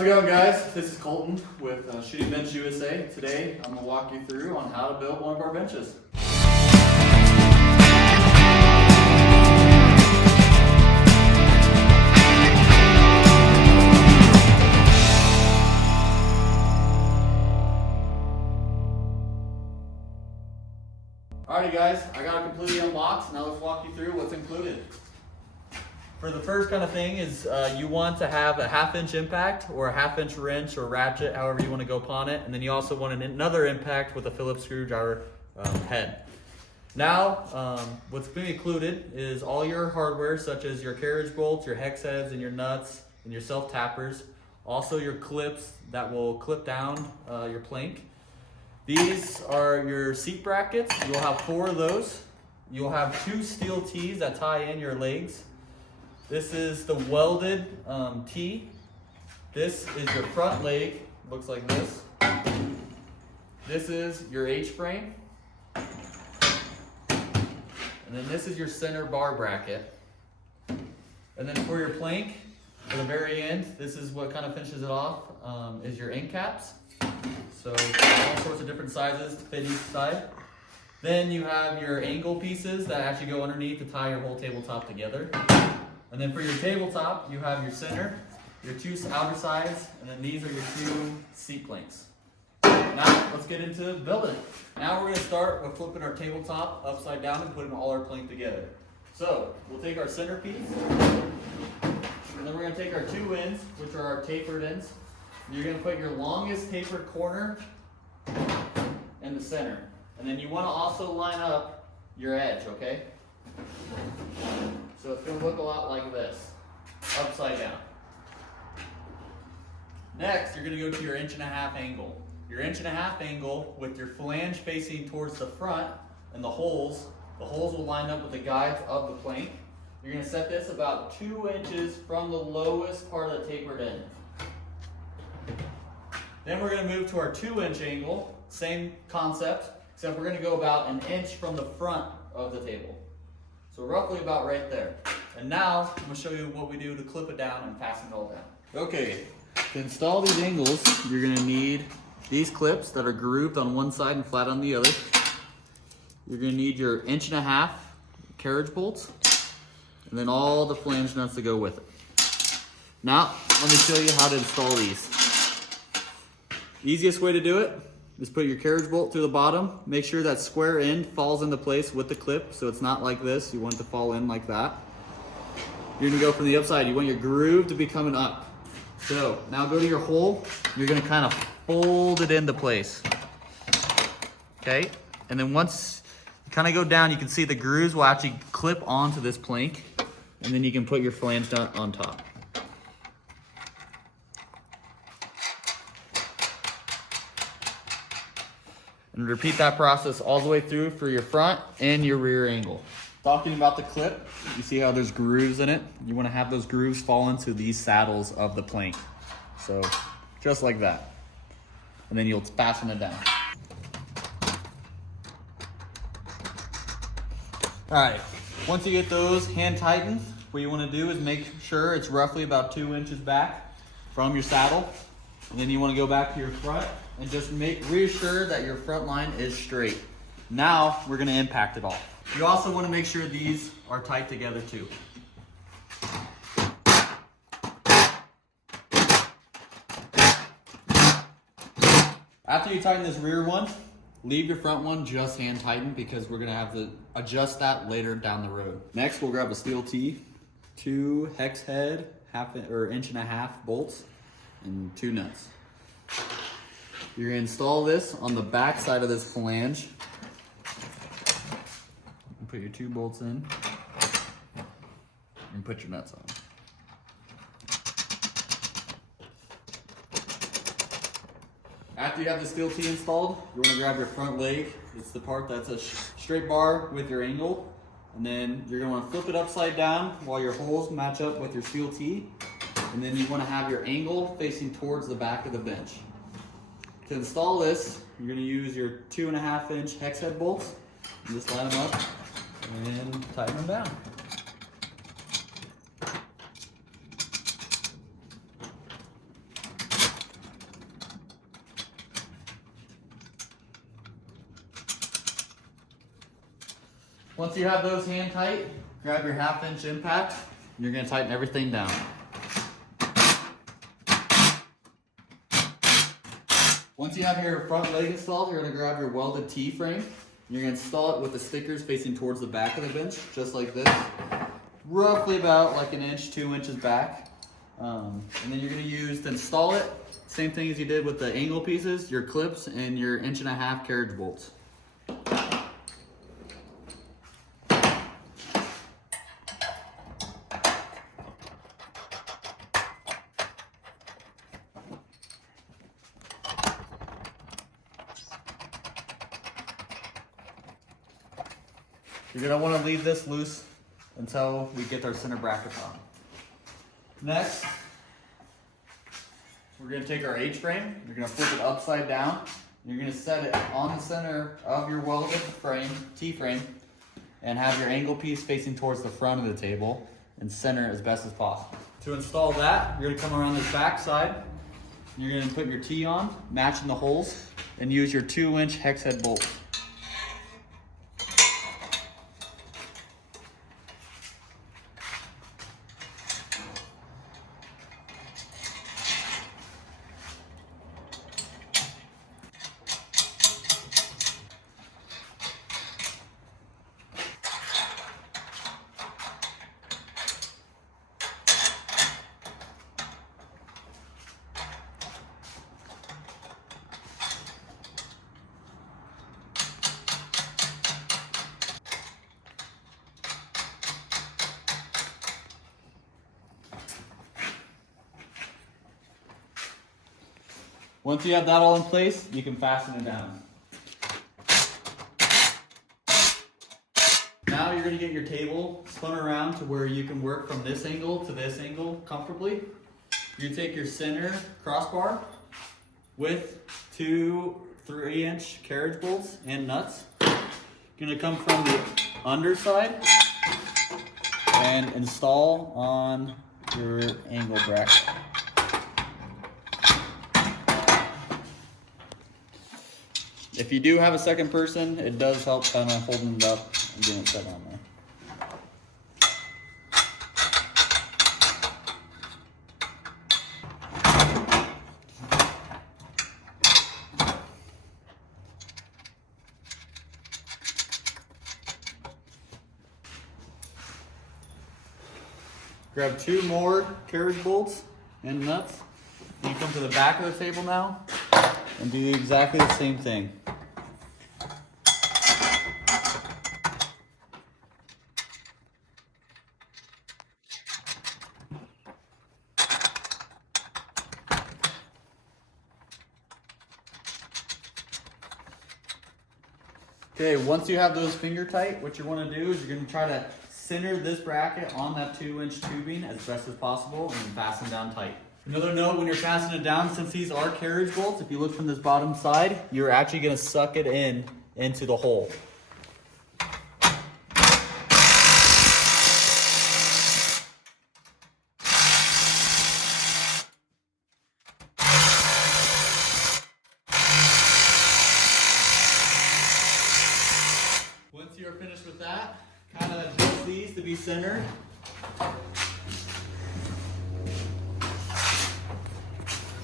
How's it going, guys? This is Colton with Shooting Bench USA. Today I'm going to walk you through on how to build one of our benches. Alrighty guys, I got it completely unboxed. Now let's walk you through what's included. For the first kind of thing is you want to have a 1/2 inch impact or a 1/2 inch wrench or ratchet, however you want to go upon it. And then you also want another impact with a Phillips screwdriver head. Now, what's being included is all your hardware, such as your carriage bolts, your hex heads, and your nuts, and your self tappers. Also your clips that will clip down your plank. These are your seat brackets. You'll have 4 of those. You'll have 2 steel T's that tie in your legs. This is the welded T. This is your front leg, looks like this. This is your H-frame. And then this is your center bar bracket. And then for your plank, for the very end, this is what kind of finishes it off, is your end caps. So all sorts of different sizes to fit each side. Then you have your angle pieces that actually go underneath to tie your whole tabletop together. And then for your tabletop, you have your center, your 2 outer sides, and then these are your 2 seat planks. Now let's get into building. Now we're going to start with flipping our tabletop upside down and putting all our plank together. So we'll take our center piece, and then we're going to take our 2 ends, which are our tapered ends. You're going to put your longest tapered corner in the center. And then you want to also line up your edge, okay? So it's going to look a lot like this, upside down. Next, you're going to go to your 1.5 inch angle. Your 1.5 inch angle with your flange facing towards the front and the holes will line up with the guides of the plank. You're going to set this about 2 inches from the lowest part of the tapered end. Then we're going to move to our 2 inch angle, same concept, except we're going to go about 1 inch from the front of the table. So roughly about right there. And now I'm going to show you what we do to clip it down and fasten it all down. Okay, to install these angles, you're going to need these clips that are grooved on one side and flat on the other. You're going to need your 1.5 inch carriage bolts, and then all the flange nuts that go with it. Now, let me show you how to install these. Easiest way to do it is put your carriage bolt through the bottom. Make sure that square end falls into place with the clip, so it's not like this. You want it to fall in like that. You're gonna go from the upside. You want your groove to be coming up. So now go to your hole. You're gonna kind of fold it into place. Okay, and then once you kind of go down, you can see the grooves will actually clip onto this plank, and then you can put your flange nut on top. And repeat that process all the way through for your front and your rear angle. Talking about the clip, you see how there's grooves in it? You want to have those grooves fall into these saddles of the plank. So just like that. And then you'll fasten it down. All right, once you get those hand tightened, what you want to do is make sure it's roughly about 2 inches back from your saddle. And then you want to go back to your front and just reassure that your front line is straight. Now we're going to impact it all. You also want to make sure these are tight together too. After you tighten this rear one, leave your front one just hand tightened because we're going to have to adjust that later down the road. Next, we'll grab a steel T, 2 hex head, 1.5 inch bolts, and 2 nuts. You're going to install this on the back side of this flange. Put your 2 bolts in and put your nuts on. After you have the steel T installed, you want to grab your front leg. It's the part that's a straight bar with your angle. And then you're going to want to flip it upside down while your holes match up with your steel T. And then you want to have your angle facing towards the back of the bench. To install this, you're going to use your 2.5 inch hex head bolts and just line them up and tighten them down. Once you have those hand tight, grab your 1/2 inch impact. You're gonna tighten everything down. Once you have your front leg installed, you're gonna grab your welded T-frame. You're gonna install it with the stickers facing towards the back of the bench, just like this. Roughly about like 1 inch, 2 inches back. And then you're gonna use, to install it, same thing as you did with the angle pieces, your clips and your 1.5 inch carriage bolts. You're gonna wanna leave this loose until we get our center brackets on. Next, we're gonna take our H-frame, you're gonna flip it upside down, you're gonna set it on the center of your welded frame, T-frame, and have your angle piece facing towards the front of the table and center it as best as possible. To install that, you're gonna come around this back side, you're gonna put your T on, matching the holes, and use your 2 inch hex head bolt. Once you have that all in place, you can fasten it down. Now you're going to get your table spun around to where you can work from this angle to this angle comfortably. You take your center crossbar with 2 3-inch carriage bolts and nuts. You're going to come from the underside and install on your angle bracket. If you do have a second person, it does help kind of holding it up and getting it set on there. Grab 2 more carriage bolts and nuts. You come to the back of the table now and do exactly the same thing. Okay, once you have those finger tight, what you want to do is you're going to try to center this bracket on that 2-inch tubing as best as possible and then fasten down tight. Another note, when you're fastening it down, since these are carriage bolts, if you look from this bottom side, you're actually going to suck it into the hole. Once you're finished with that, kind of adjust these to be centered.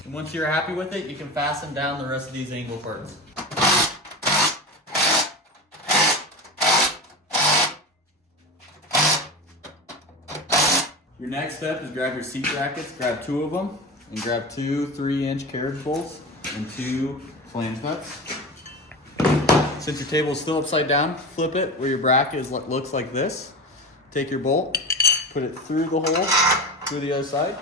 And once you're happy with it, you can fasten down the rest of these angle parts. Your next step is grab your seat brackets, grab 2 of them, and grab 2 3-inch carriage bolts and 2 flange nuts. Since your table is still upside down, flip it where your bracket looks like this. Take your bolt, put it through the hole, through the other side.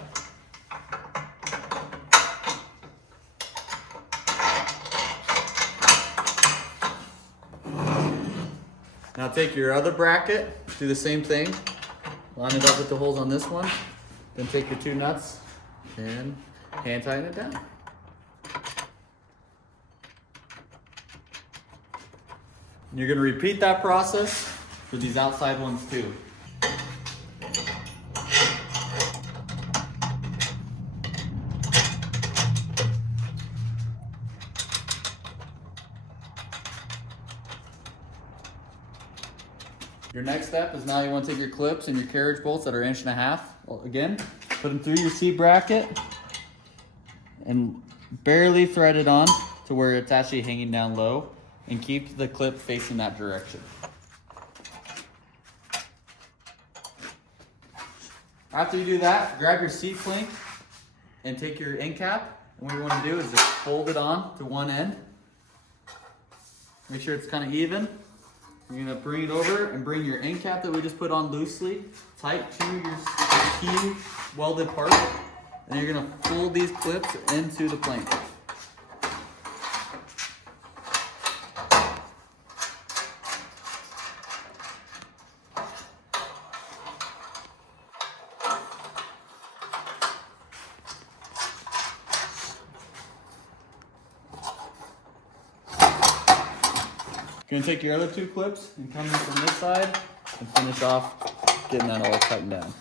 Now take your other bracket, do the same thing. Line it up with the holes on this one. Then take your 2 nuts and hand tighten it down. And you're going to repeat that process for these outside ones too. Your next step is now you want to take your clips and your carriage bolts that are 1.5 inches. Well, again, put them through your seat bracket and barely thread it on to where it's actually hanging down low, and keep the clip facing that direction. After you do that, grab your seat plank and take your end cap, and what you want to do is just fold it on to one end. Make sure it's kind of even. You're going to bring it over and bring your end cap that we just put on loosely tight to your key welded part, and you're going to fold these clips into the plank. You're gonna take your other 2 clips and come in from this side and finish off getting that all tightened down.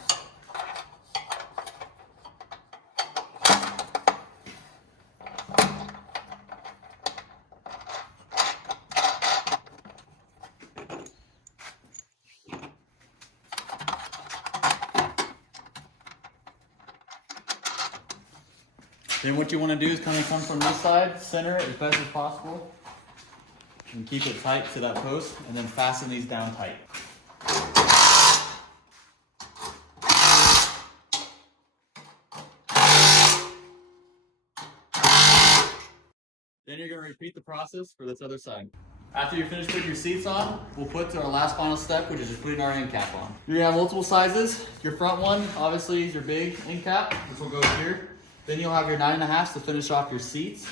Then what you want to do is come from this side, center it as best as possible, and keep it tight to that post, and then fasten these down tight. Then you're going to repeat the process for this other side. After you finish putting your seats on, we'll put to our last final step, which is just putting our end cap on. You're going to have multiple sizes. Your front one, obviously, is your big end cap. This will go here. Then you'll have your 9.5 to finish off your seats.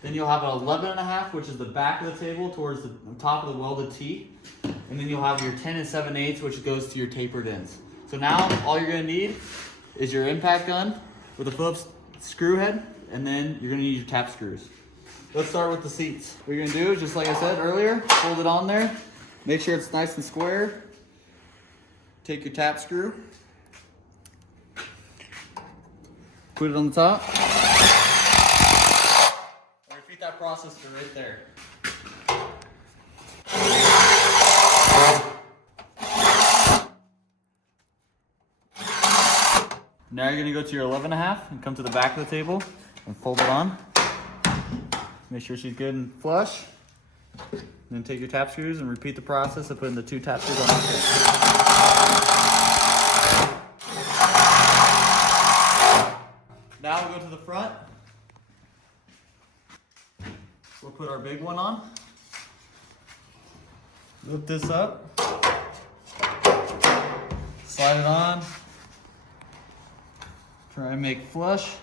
Then you'll have an 11.5, which is the back of the table towards the top of the welded T. And then you'll have your 10 7/8, which goes to your tapered ends. So now all you're gonna need is your impact gun with a Phillips screw head, and then you're gonna need your tap screws. Let's start with the seats. What you're gonna do is, just like I said earlier, fold it on there. Make sure it's nice and square. Take your tap screw. Put it on the top. Repeat that process to right there. Now you're gonna go to your 11.5 and come to the back of the table and fold it on. Make sure she's good and flush. And then take your tap screws and repeat the process of putting the 2 tap screws on Now we'll go to the front. We'll put our big one on. Lift this up. Slide it on. Try and make flush.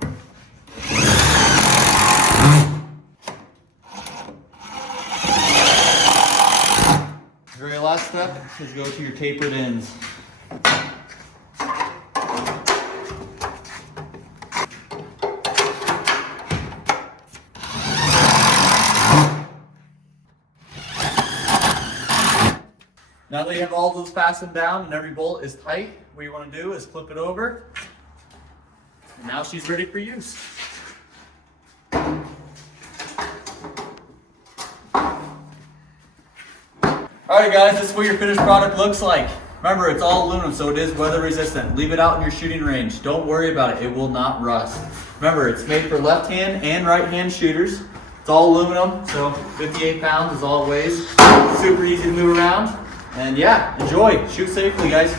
The very last step is go to your tapered ends. Now that you have all those fastened down and every bolt is tight, what you want to do is flip it over. And now she's ready for use. Alright guys, this is what your finished product looks like. Remember, it's all aluminum, so it is weather resistant. Leave it out in your shooting range. Don't worry about it, it will not rust. Remember, it's made for left hand and right hand shooters. It's all aluminum, so 58 pounds is all it weighs. Super easy to move around. And yeah, enjoy. Shoot safely, guys.